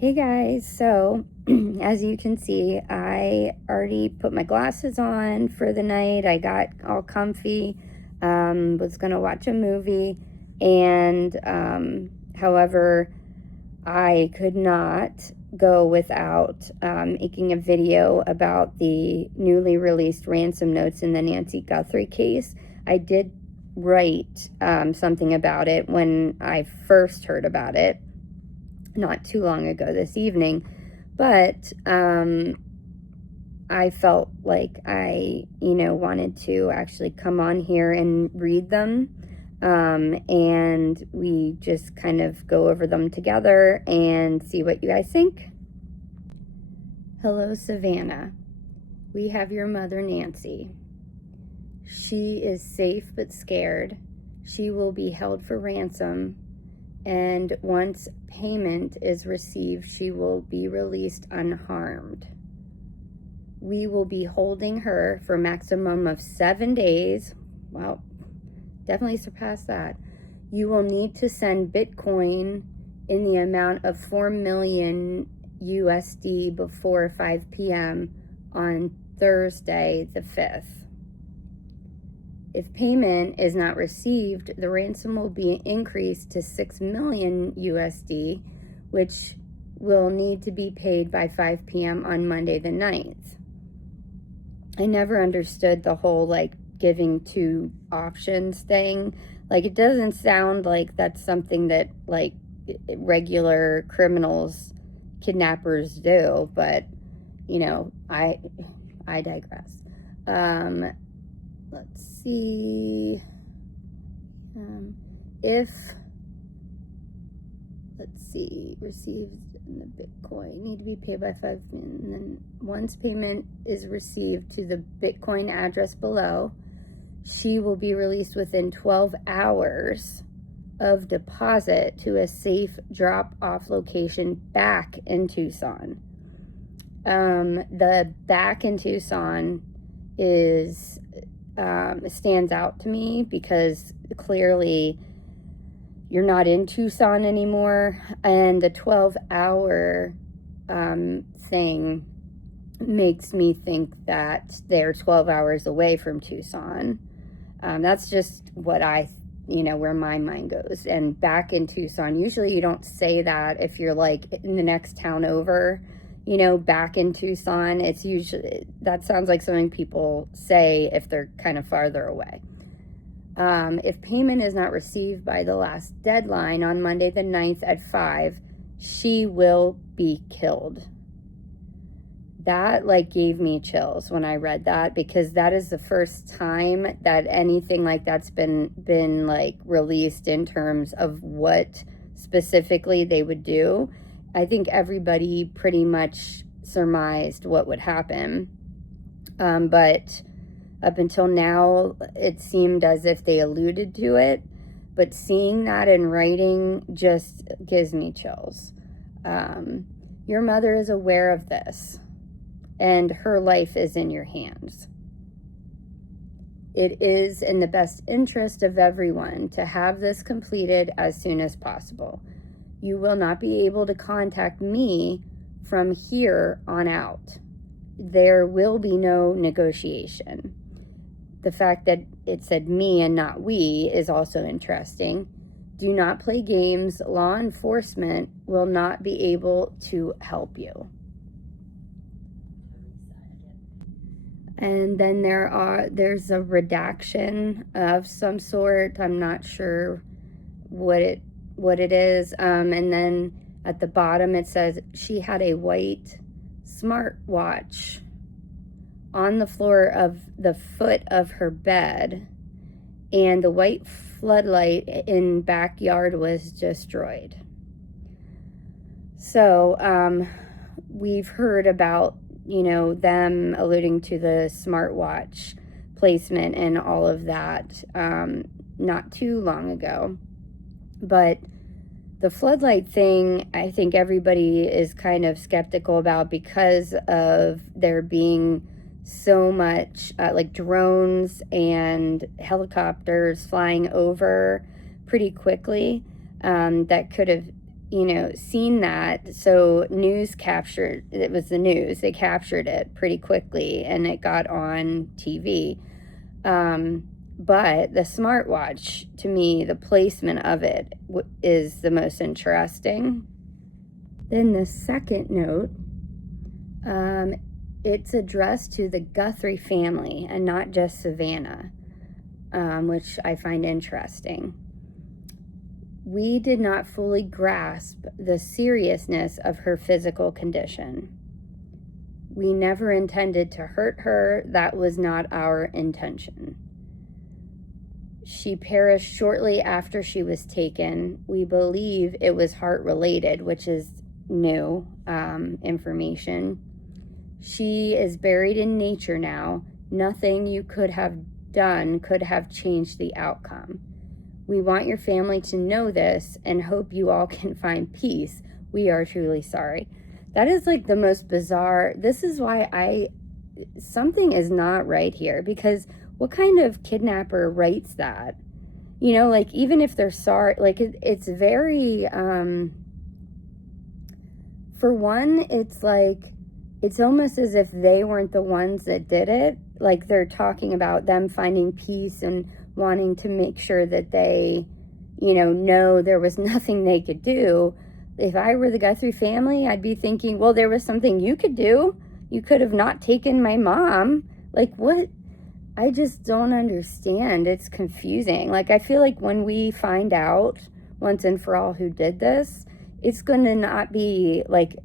Hey guys, so as you can see, I already put my glasses on for the night. I got all comfy, was gonna watch a movie, and however, I could not go without making a video about the newly released ransom notes in the Nancy Guthrie case. I did write something about it when I first heard about it, not too long ago this evening, but I felt like I wanted to actually come on here and read them, and we just kind of go over them together and see what you guys think. Hello, Savannah. We have your mother, Nancy. She is safe but scared. She will be held for ransom, and once payment is received, she will be released unharmed. We will be holding her for a maximum of 7 days. Well, definitely surpass that. You will need to send Bitcoin in the amount of 4 million USD before 5 p.m. on Thursday the 5th. If payment is not received, the ransom will be increased to 6 million USD, which will need to be paid by 5 p.m. on Monday the 9th. I never understood the whole giving two options thing. It doesn't sound like that's something that regular criminals, kidnappers do, but I digress. Let's see. Received in the Bitcoin, need to be paid by 5, and then once payment is received to the Bitcoin address below, she will be released within 12 hours of deposit to a safe drop-off location back in Tucson. The back in Tucson is stands out to me because clearly you're not in Tucson anymore, and the 12-hour thing makes me think that they're 12 hours away from Tucson. That's just what where my mind goes. And back in Tucson, usually you don't say that if you're in the next town over. Back in Tucson, it's usually, that sounds like something people say if they're kind of farther away. If payment is not received by the last deadline on Monday the 9th at 5, she will be killed. That gave me chills when I read that, because that is the first time that anything like that's been released in terms of what specifically they would do. I think everybody pretty much surmised what would happen. But up until now, it seemed as if they alluded to it. But seeing that in writing just gives me chills. Your mother is aware of this, and her life is in your hands. It is in the best interest of everyone to have this completed as soon as possible. You will not be able to contact me from here on out. There will be no negotiation. The fact that it said me and not we is also interesting. Do not play games. Law enforcement will not be able to help you. And then there's a redaction of some sort. I'm not sure what it is. And then at the bottom it says she had a white smartwatch on the floor of the foot of her bed, and the white floodlight in backyard was destroyed. So we've heard about them alluding to the smartwatch placement and all of that not too long ago. But the floodlight thing, I think everybody is kind of skeptical about because of there being so much drones and helicopters flying over pretty quickly that could have seen that. So news captured, it was the news. They captured it pretty quickly and it got on TV. But the smartwatch, to me, the placement of it is the most interesting. Then the second note, it's addressed to the Guthrie family and not just Savannah, which I find interesting. We did not fully grasp the seriousness of her physical condition. We never intended to hurt her. That was not our intention. She perished shortly after she was taken. We believe it was heart-related, which is new information. She is buried in nature now. Nothing you could have done could have changed the outcome. We want your family to know this and hope you all can find peace. We are truly sorry. That is like the most bizarre. This is why something is not right here, because what kind of kidnapper writes that? Like, even if they're sorry, like it's very, for one, it's like, it's almost as if they weren't the ones that did it. Like, they're talking about them finding peace and wanting to make sure that they, know there was nothing they could do. If I were the Guthrie family, I'd be thinking, well, there was something you could do. You could have not taken my mom. Like, what? I just don't understand. It's confusing. Like, I feel like when we find out once and for all who did this, it's going to not be like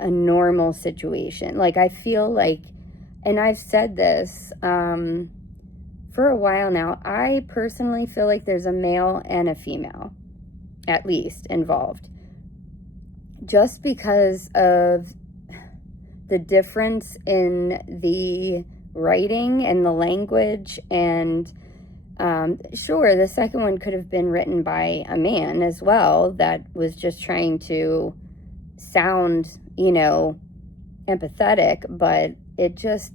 a normal situation. Like, I feel like, and I've said this for a while now, I personally feel like there's a male and a female, at least, involved. Just because of the difference in the writing and the language. And sure, the second one could have been written by a man as well that was just trying to sound, empathetic, but it just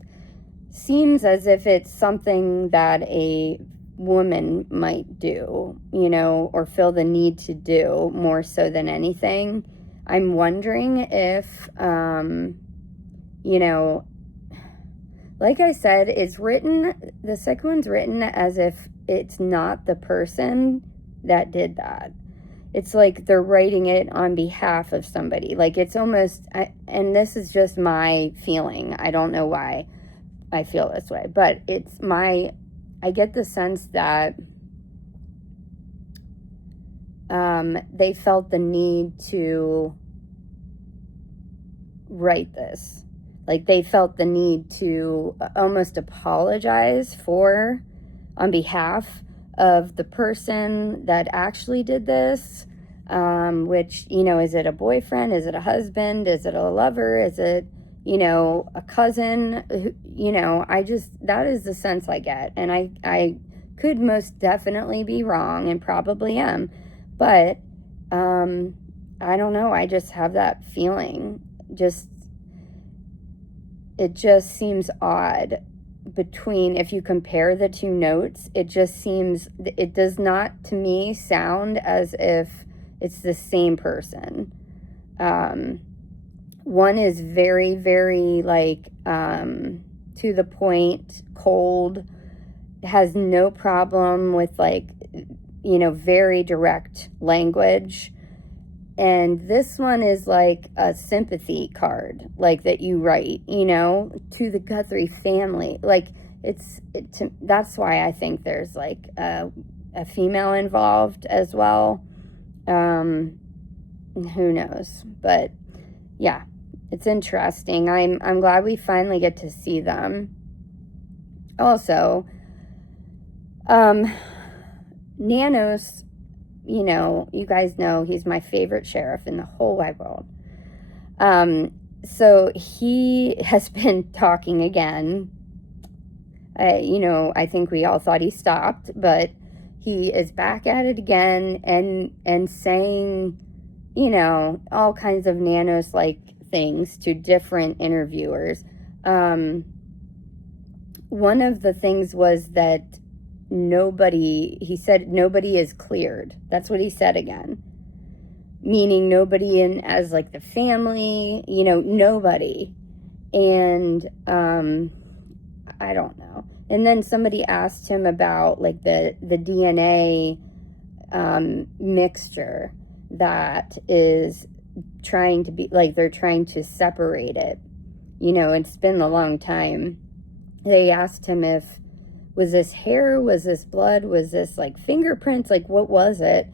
seems as if it's something that a woman might do, or feel the need to do more so than anything. I'm wondering if, like I said, the second one's written as if it's not the person that did that. It's like they're writing it on behalf of somebody. Like, it's almost, and this is just my feeling. I don't know why I feel this way, but I get the sense that they felt the need to write this. Like, they felt the need to almost apologize on behalf of the person that actually did this, which, is it a boyfriend? Is it a husband? Is it a lover? Is it, a cousin? That is the sense I get. And I could most definitely be wrong and probably am. But I don't know. I just have that feeling. It just seems odd if you compare the two notes. It does not, to me, sound as if it's the same person. One is very, very, to the point, cold, has no problem with, very direct language. And this one is like a sympathy card, like, that you write, to the Guthrie family. Like, that's why I think there's like a female involved as well. Who knows? But yeah, it's interesting. I'm glad we finally get to see them. Also, Nanos, you guys know he's my favorite sheriff in the whole wide world. So he has been talking again. I think we all thought he stopped, but he is back at it again and saying, all kinds of Nanos-like things to different interviewers. One of the things was that he said nobody is cleared. That's what he said again. meaning nobody in as like the family, you know, nobody. And I don't know. And then somebody asked him about like the DNA mixture that is trying to be like, they're trying to separate it. You know, it's been a long time. They asked him if, was this hair, was this blood, was this like fingerprints, like what was it?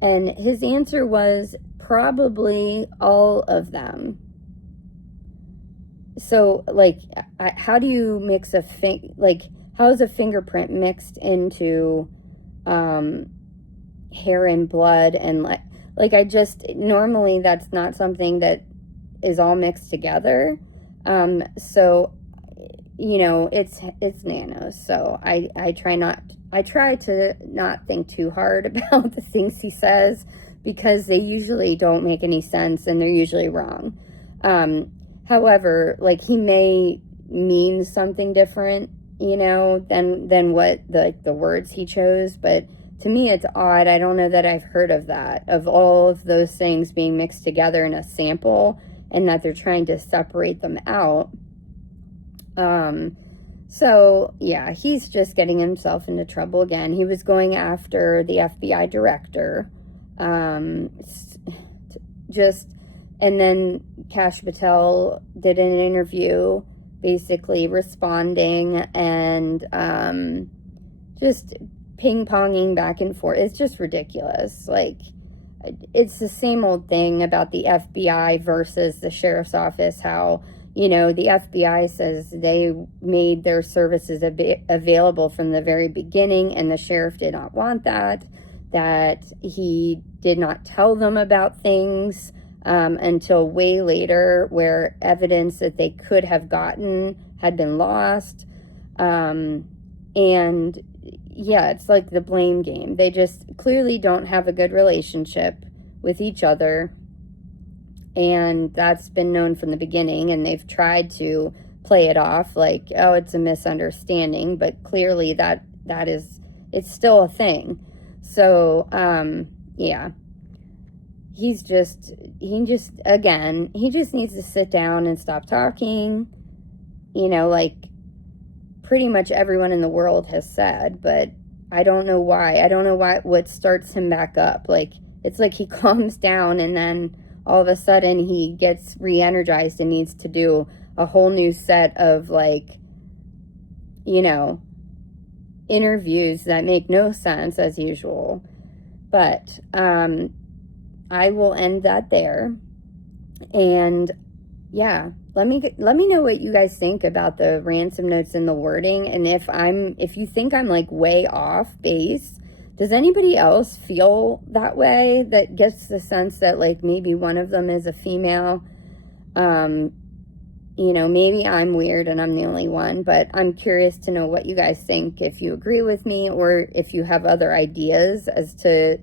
And his answer was probably all of them. So like, how do you mix how is a fingerprint mixed into hair and blood? And like I just, normally that's not something that is all mixed together. So, you know, it's Nanos. So I try to not think too hard about the things he says, because they usually don't make any sense and they're usually wrong. However, like, he may mean something different, you know, than what the words he chose. But to me, it's odd. I don't know that I've heard of that, of all of those things being mixed together in a sample, and that they're trying to separate them out. So yeah, he's just getting himself into trouble again. He was going after the FBI director, and then Kash Patel did an interview basically responding and just ping-ponging back and forth. It's just ridiculous. Like, it's the same old thing about the FBI versus the sheriff's office, how, you know, the FBI says they made their services available from the very beginning, and the sheriff did not want that he did not tell them about things until way later, where evidence that they could have gotten had been lost. And yeah, it's like the blame game. They just clearly don't have a good relationship with each other. And that's been known from the beginning, and they've tried to play it off like, oh, it's a misunderstanding, but clearly it's still a thing. So, yeah, he just needs to sit down and stop talking, you know, like pretty much everyone in the world has said. But I don't know why. What starts him back up. Like, it's like he calms down and then all of a sudden he gets re-energized and needs to do a whole new set of, like, you know, interviews that make no sense as usual. But I will end that there. And yeah, let me know what you guys think about the ransom notes and the wording, and if you think I'm like way off base. Does anybody else feel that way, that gets the sense that like maybe one of them is a female? You know, maybe I'm weird and I'm the only one, but I'm curious to know what you guys think, if you agree with me or if you have other ideas as to,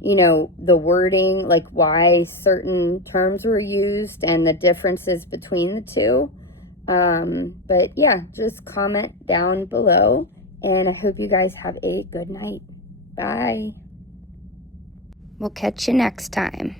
you know, the wording, like why certain terms were used and the differences between the two. But yeah, just comment down below, and I hope you guys have a good night. Bye. We'll catch you next time.